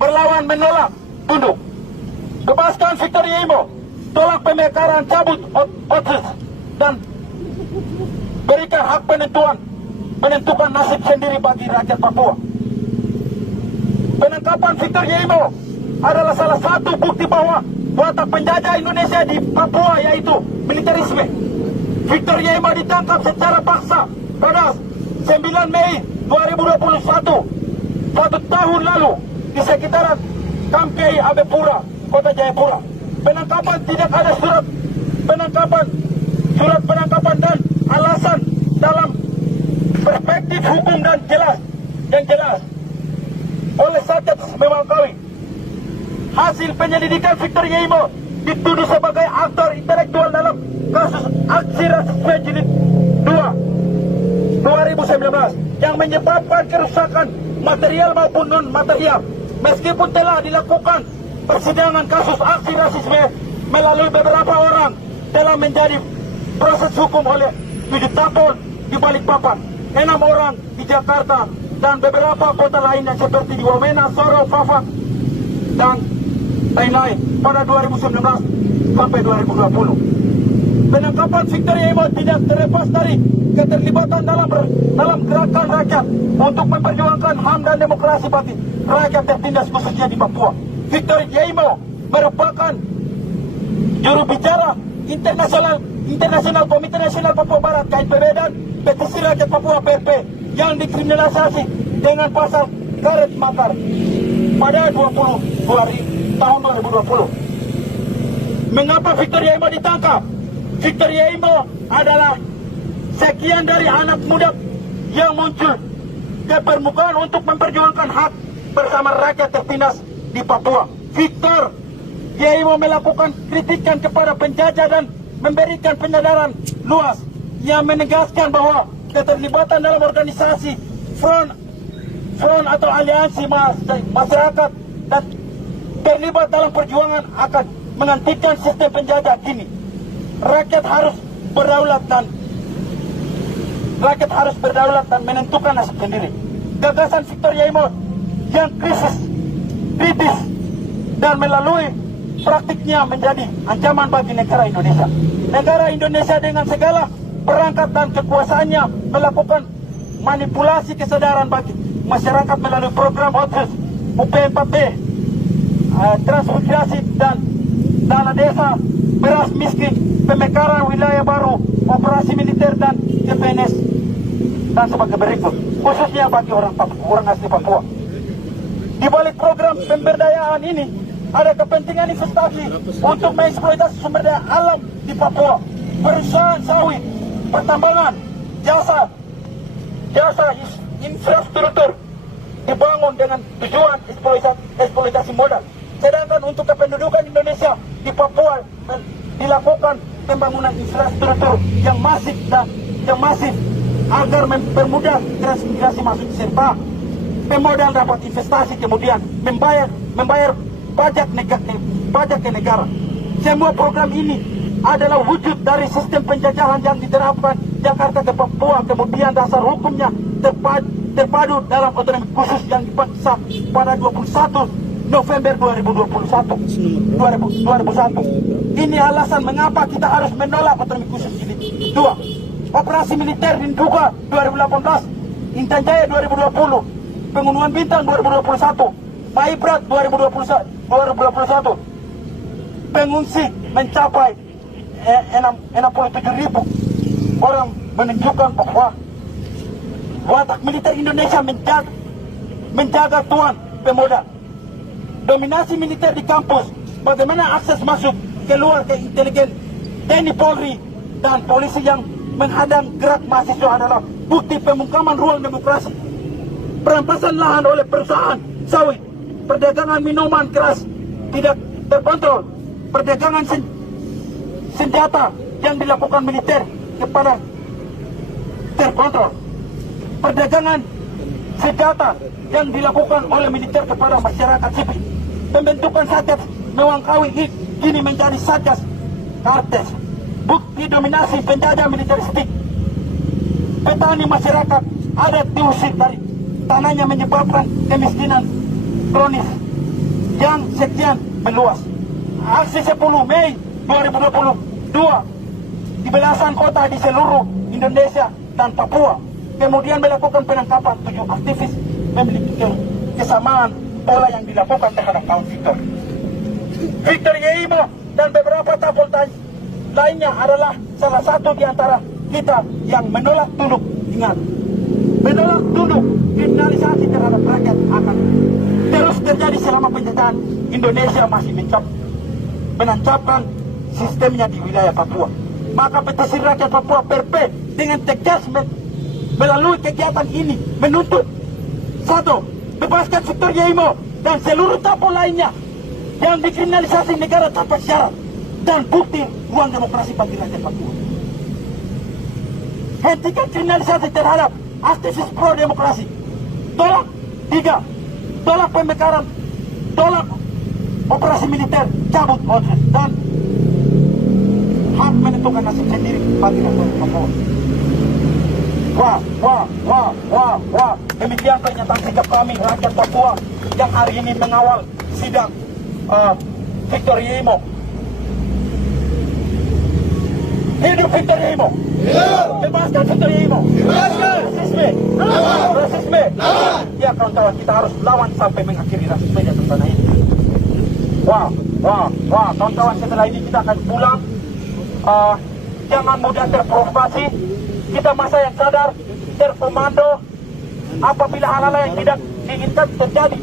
berlawan menolak, tunduk. Bebaskan Victor Yemo, tolak pemekaran, cabut otsus, dan berikan hak menentukan nasib sendiri bagi rakyat Papua. Penangkapan Victor Yemo adalah salah satu bukti bahwa watak penjajah Indonesia di Papua yaitu militerisme. Victor Yemo ditangkap secara paksa pada 9 Mei 2021, 1 tahun lalu, di sekitaran Kamkei Abepura, Kota Jayapura. Penangkapan tidak ada surat penangkapan dan alasan dalam perspektif hukum dan yang jelas oleh Satgas Mewangkawi. Hasil penyelidikan Victor Yemo dituduh sebagai aktor intelektual dalam kasus aksi rasisme jilid 2 2019 yang menyebabkan kerusakan material maupun non-material. Meskipun telah dilakukan persidangan kasus aksi rasisme melalui beberapa orang, telah menjadi proses hukum oleh 7 tahun di Balikpapan, 6 orang di Jakarta, dan beberapa kota lainnya seperti di Wamena, Sorong, Fafak, dan lain-lain pada 2019 sampai 2020. Penangkapan Victor Yemo tidak terlepas dari keterlibatan dalam gerakan rakyat untuk memperjuangkan HAM dan demokrasi bagi rakyat tertindas khususnya di Papua. Victor Yemo merupakan juru bicara internasional Komite Nasional Papua Barat KNPB dan Petisi Rakyat Papua PRP yang dikriminalisasi dengan pasal karet makar pada 20 tahun 2020. Mengapa Victor Yemo ditangkap? Victor Yemo adalah sekian dari anak muda yang muncul ke permukaan untuk memperjuangkan hak bersama rakyat tertindas di Papua. Victor Yemo melakukan kritikan kepada penjajah dan memberikan penyadaran luas yang menegaskan bahwa keterlibatan dalam organisasi front atau aliansi masyarakat dan terlibat dalam perjuangan akan menghentikan sistem penjajah kini. Rakyat harus berdaulat dan menentukan nasib sendiri. Gagasan Victor Yemo yang kritis dan melalui praktiknya menjadi ancaman bagi negara Indonesia. Negara Indonesia dengan segala perangkat dan kekuasaannya melakukan manipulasi kesadaran bagi masyarakat melalui program OTS, UP4D, transmigrasi dan dana desa, beras miskin, pemekaran wilayah baru, operasi militer dan CPNS dan sebagai berikut, khususnya bagi orang asli Papua. Di balik program pemberdayaan ini ada kepentingan investasi untuk mengeksploitasi sumber daya alam di Papua, perusahaan sawit, pertambangan, jasa infrastruktur dibangun dengan tujuan eksploitasi modal. Sedangkan untuk kependudukan Indonesia di Papua dilakukan pembangunan infrastruktur yang masif agar mempermudah transmigrasi masuk serta pemodal dapat investasi kemudian membayar pajak ke negara. Semua program ini adalah wujud dari sistem penjajahan yang diterapkan Jakarta ke Papua, kemudian dasar hukumnya terpadu dalam otonomi khusus yang dipaksa pada 21 November 2001. Ini alasan mengapa kita harus menolak otonomi khusus ini. 2. Operasi militer Rinduga 2018, Intan Jaya 2020, Pengunduhan Bintang 2021, Maibrat 2021. Pengungsi mencapai 67.000 orang, menunjukkan bahwa watak militer Indonesia menjaga tuan pemodal. Dominasi militer di kampus, bagaimana akses masuk keluar ke intelijen, TNI Polri dan polisi yang menghadang gerak mahasiswa adalah bukti pemungkaman ruang demokrasi. Perampasan lahan oleh perusahaan sawit, perdagangan minuman keras tidak terkontrol, perdagangan senjata yang dilakukan militer kepada terkontrol, perdagangan senjata yang dilakukan oleh militer kepada masyarakat sipil. Pembentukan Satgas Mewangkawi kini menjadi Satgas Kartes, bukti dominasi penjajah militeristik. Petani masyarakat adat diusir dari tanahnya menyebabkan kemiskinan kronis. yang sekian meluas. Aksi 10 Mei 2022 di belasan kota di seluruh Indonesia dan Papua, kemudian melakukan penangkapan 7 aktivis memiliki kesamaan pola yang dilakukan terhadap kaum Victor. Victor Yeimo dan beberapa tapol lainnya adalah salah satu di antara kita yang menolak tunduk. Ingat, menolak tunduk kriminalisasi terhadap rakyat akan terus terjadi selama penjajahan Indonesia masih menancapkan sistemnya di wilayah Papua. Maka petisi rakyat Papua PRP dengan tegas melalui kegiatan ini menuntut: 1. Bebaskan Victor Yeimo dan seluruh tapol lainnya yang dikriminalisasi negara tanpa syarat dan bukti ruang demokrasi bagi rakyat Papua. Hentikan kriminalisasi terhadap aktivis pro demokrasi. Tolak. 3. Tolak pemekaran, tolak operasi militer, cabut ODRES, dan hak menentukan nasib sendiri bagi rakyat Papua. Wah. Demikian pernyataan sikap kami rakyat Papua yang hari ini mengawal sidang Victor Yeimo. Hidup Victor Yeimo. Bebaskan Victor Yeimo. Rasisme. Ya kawan-kawan, kita harus lawan sampai mengakhiri rasisme di atas tanah ini. Wah, kawan-kawan, setelah ini kita akan pulang. Jangan mudah terprovokasi. Kita masa yang sadar, terkomando apabila hal-hal yang tidak diinginkan terjadi.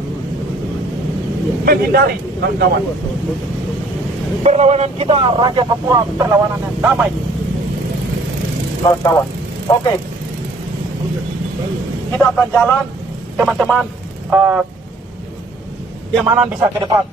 Menghindari, kawan-kawan. Perlawanan kita rakyat Papua, perlawanan yang damai, kawan-kawan. Oke, kita akan jalan, teman-teman. Yang mana bisa ke depan.